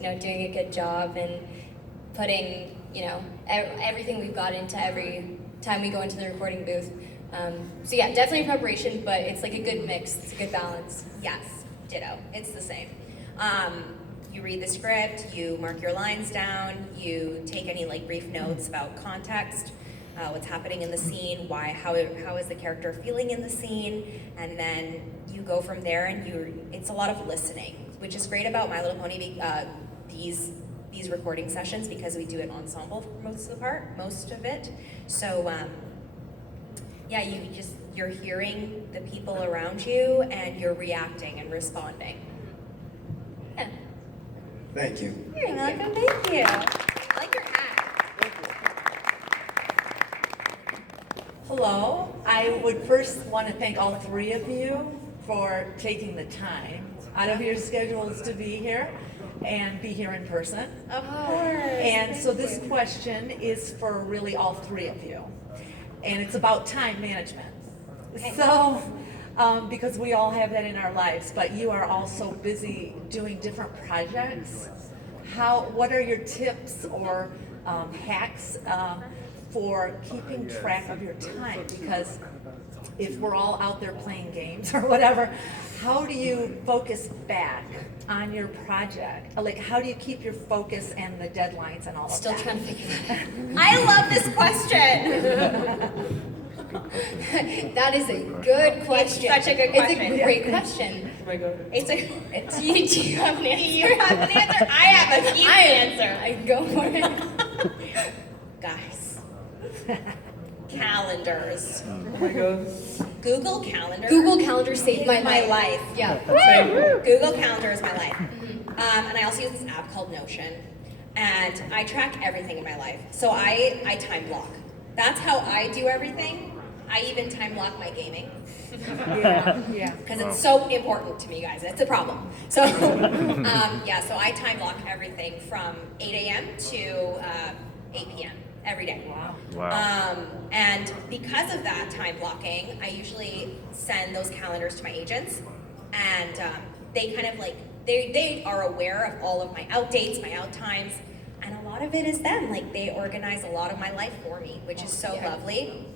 doing a good job and putting, everything we've got into every time we go into the recording booth. So yeah, definitely preparation, but it's like a good mix. It's a good balance. Yes, ditto. It's the same. You read the script, you mark your lines down, you take any like brief notes about context, what's happening in the scene, how is the character feeling in the scene, and then you go from there. And it's a lot of listening, which is great about My Little Pony. These recording sessions, because we do it ensemble for most of it. So yeah, you're hearing the people around you and you're reacting and responding. Yeah. Thank you. You're welcome. Thank you. I like your hat. Hello. I would first want to thank all three of you for taking the time out of your schedules to be here and be here in person. Of course. And so this question is for really all three of you. And it's about time management. Okay. So, because we all have that in our lives, but you are all so busy doing different projects. What are your tips or hacks for keeping track of your time? Because if we're all out there playing games or whatever, how do you focus back on your project? Like, how do you keep your focus and the deadlines and all of Still that? trying to figure that out. I love this question. That is a good question. It's such a good question. It's a great question. Oh my god. Do you have an answer? You have an answer? I have a huge answer. I go for it. Guys, calendars. Oh my god. Google Calendar. Google Calendar saved my my life. life. Yeah. Same. Google Calendar is my life. And I also use this app called Notion. And I track everything in my life. So I time block. That's how I do everything. I even time block my gaming. Yeah. Because it's so important to me, guys. It's a problem. So, so I time block everything from 8 a.m. to 8 p.m. every day. Wow. And because of that time blocking, I usually send those calendars to my agents, and they kind of like, they are aware of all of my out dates, my out times, and a lot of it is them. Like, they organize a lot of my life for me, which is so lovely.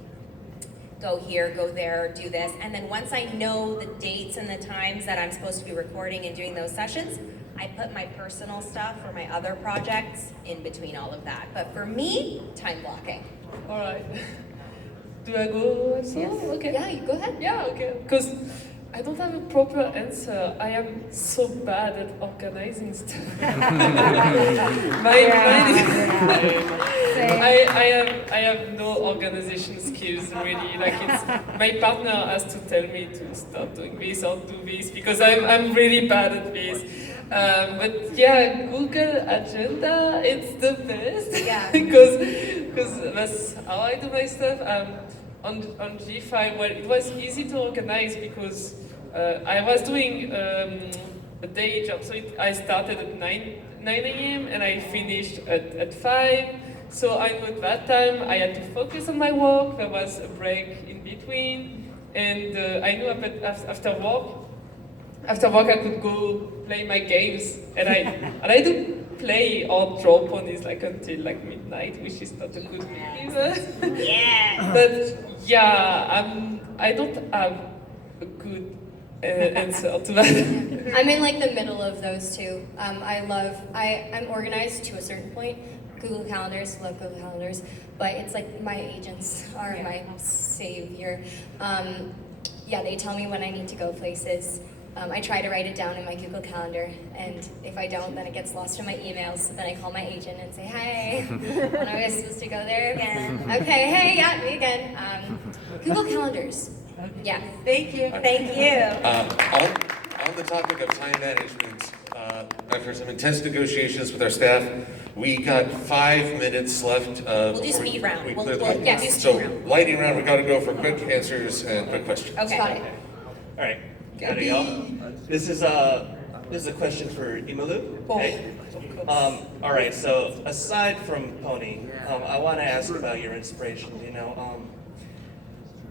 Go here, go there, do this. And then once I know the dates and the times that I'm supposed to be recording and doing those sessions, I put my personal stuff or my other projects in between all of that. But for me, time blocking. Alright. Do I go also? Yes. Okay. Yeah, you go ahead. Yeah, okay. Because I don't have a proper answer. I am so bad at organizing stuff. I have no organization skills really. Like, it's my partner has to tell me to stop doing this or do this because I'm really bad at this. But yeah, Google Agenda, it's the best. Yeah. because that's how I do my stuff. On G5, well, it was easy to organize because I was doing a day job. So I started at 9 a.m. and I finished at 5. So I knew at that time I had to focus on my work. There was a break in between. And I knew after work I could go play my games. And I do play or draw ponies like until like midnight, which is not a good thing either. Yeah. But yeah, I don't have a good answer to that. I'm in like the middle of those two. I'm organized to a certain point. Google Calendars, love Google Calendars, but it's like my agents are my savior. They tell me when I need to go places. I try to write it down in my Google Calendar, and if I don't, then it gets lost in my emails. So then I call my agent and say, "Hey, when are we supposed to go there again?" Okay, hey, yeah, me again. Google Calendars. Yeah. Thank you. Thank you. On the topic of time management, after some intense negotiations with our staff, we got 5 minutes left. We'll do speed round. We We'll cleared do the speed So round. lightning round, we got to go for quick answers and quick questions. Okay. Got it. All right, got it, y'all. This is a question for Imalu. Okay. All right. So aside from Pony, I want to ask about your inspiration.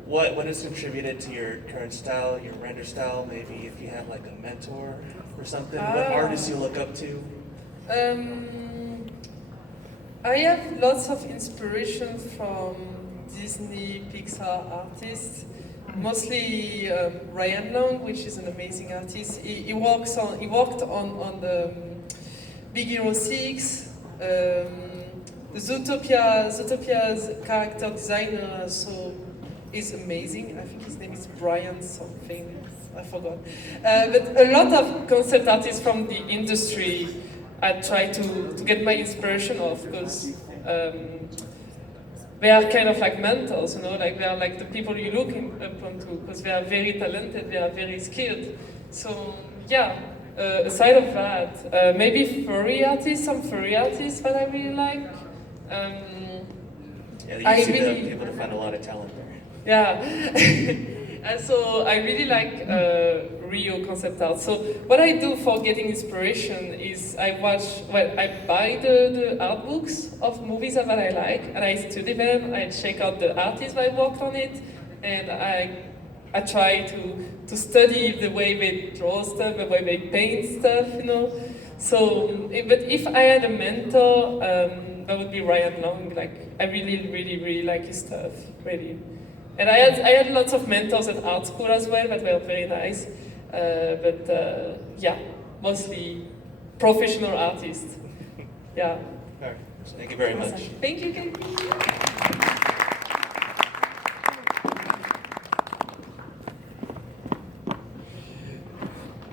What has contributed to your current style, your render style? Maybe if you have like a mentor or something. What artists you look up to? I have lots of inspiration from Disney, Pixar artists. Mostly Ryan Long, which is an amazing artist. He worked on the Big Hero 6. The Zootopia's character designer is amazing. I think his name is Brian something. I forgot. But a lot of concept artists from the industry I try to get my inspiration of, because they are kind of like mentors, like they are like the people you look up onto, because they are very talented, they are very skilled. So yeah, aside of that, maybe some furry artists that I really like. Yeah, you seem to be able to find a lot of talent there. Yeah. And so I really like Rio concept art. So what I do for getting inspiration is I buy the art books of movies that I like, and I study them, I check out the artists that worked on it, and I try to study the way they draw stuff, the way they paint stuff, So, but if I had a mentor, that would be Ryan Long. Like, I really, really, really like his stuff, really. And I had lots of mentors at art school as well that were very nice. But yeah, mostly professional artists. Yeah. All right. Thank you very much. Thank you, Katie.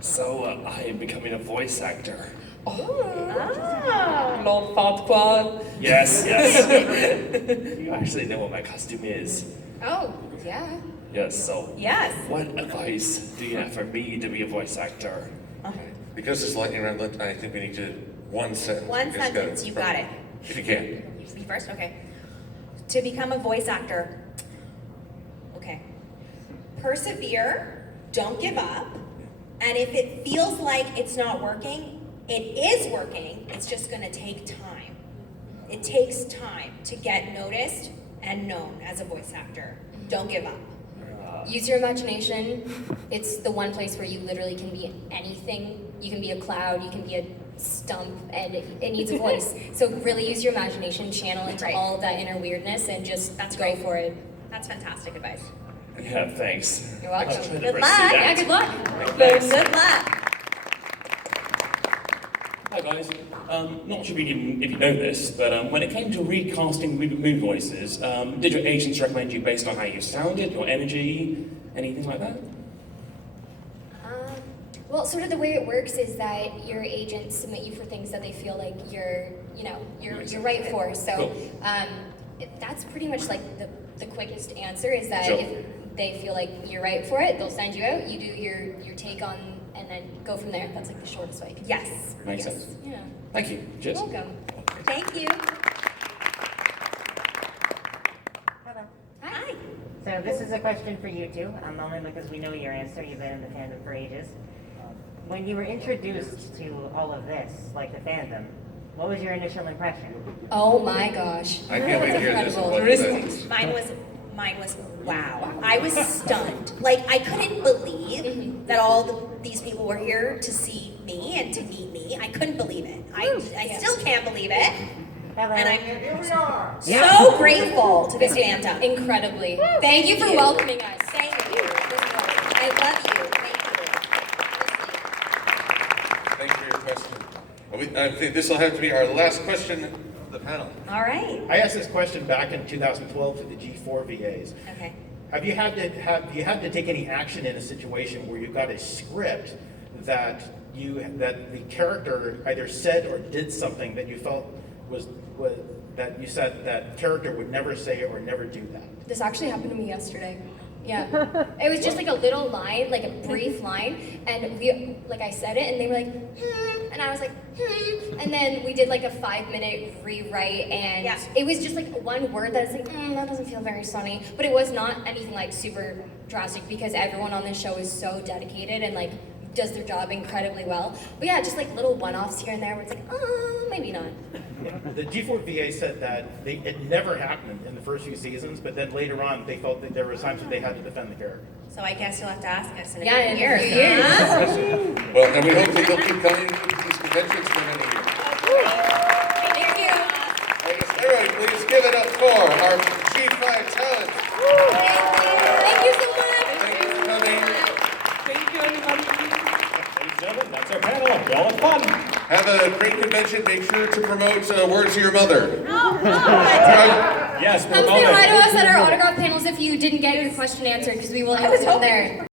So I am becoming a voice actor. Lord Farquaad. Yes, yes. You actually know what my costume is. Oh, yeah. Yes, so Yes. what advice do you have for me to be a voice actor? Because it's lightning round, I think we need to one sentence. One You just sentence, you got it. If you can. You first? Okay. To become a voice actor, okay. Persevere, don't give up, and if it feels like it's not working, it is working, it's just gonna take time. It takes time to get noticed and known as a voice actor. Don't give up. Use your imagination. It's the one place where you literally can be anything. You can be a cloud, you can be a stump, and it needs a voice. So really use your imagination, channel into Right. all of that inner weirdness, and just That's go great. for it. That's fantastic advice. Yeah, thanks. You're welcome. I'll try to Good pursue luck. that. Yeah, good luck. Good luck. Hi guys. Not sure if you know this, but when it came to recasting movie voices, did your agents recommend you based on how you sounded, your energy, anything like that? Well, sort of the way it works is that your agents submit you for things that they feel like you're right for. So Cool. that's pretty much like the quickest answer is that Sure. if they feel like you're right for it, they'll send you out. You do your take on, and then go from there. That's like the shortest way. Yes. Makes sense. Yeah. Thank you. Cheers. You're welcome. Thank you. Hello. Hi. So this is a question for you two, only because we know your answer. You've been in the fandom for ages. When you were introduced to all of this, like the fandom, what was your initial impression? Oh my gosh. I can't wait to hear this. Incredible. What is that? Mine was wow. I was stunned. Like, I couldn't believe that all these people were here to see me and to meet me. I couldn't believe it. I still can't believe it. Hello. And I'm so grateful to this fandom. Incredibly. Thank you for welcoming us. Thank you. I love you. Thank you. Thanks for your question. I think this will have to be our last question of the panel. All right. I asked this question back in 2012 to the G4 VAs. Okay. Have you had to take any action in a situation where you got a script that the character either said or did something that you felt was that you said that character would never say or never do that? This actually happened to me yesterday. Yeah. It was just like a little line, like a brief line, and I said it, and they were like, and I was like, and then we did like a 5-minute rewrite, and Yeah. it was just like one word that I was like, that doesn't feel very sunny, but it was not anything like super drastic because everyone on this show is so dedicated and like does their job incredibly well. But yeah, just like little one-offs here and there where it's like, maybe not. The G4 VA said that it never happened in the first few seasons, but then later on they felt that there were times when they had to defend the character. So I guess you'll have to ask us in a Yeah, few in a years. few years. Well, and we hope that you'll keep coming to these conventions for many years. give it up for our G5 talent. Thank you so much. Thank you for coming. Thank you, everybody. Ladies and gentlemen, that's our panel. Y'all have fun. Have a great convention. Make sure to promote Words to Your Mother. Yes, Come say hi to us at our autograph panels if you didn't get your question answered, because we will answer them there.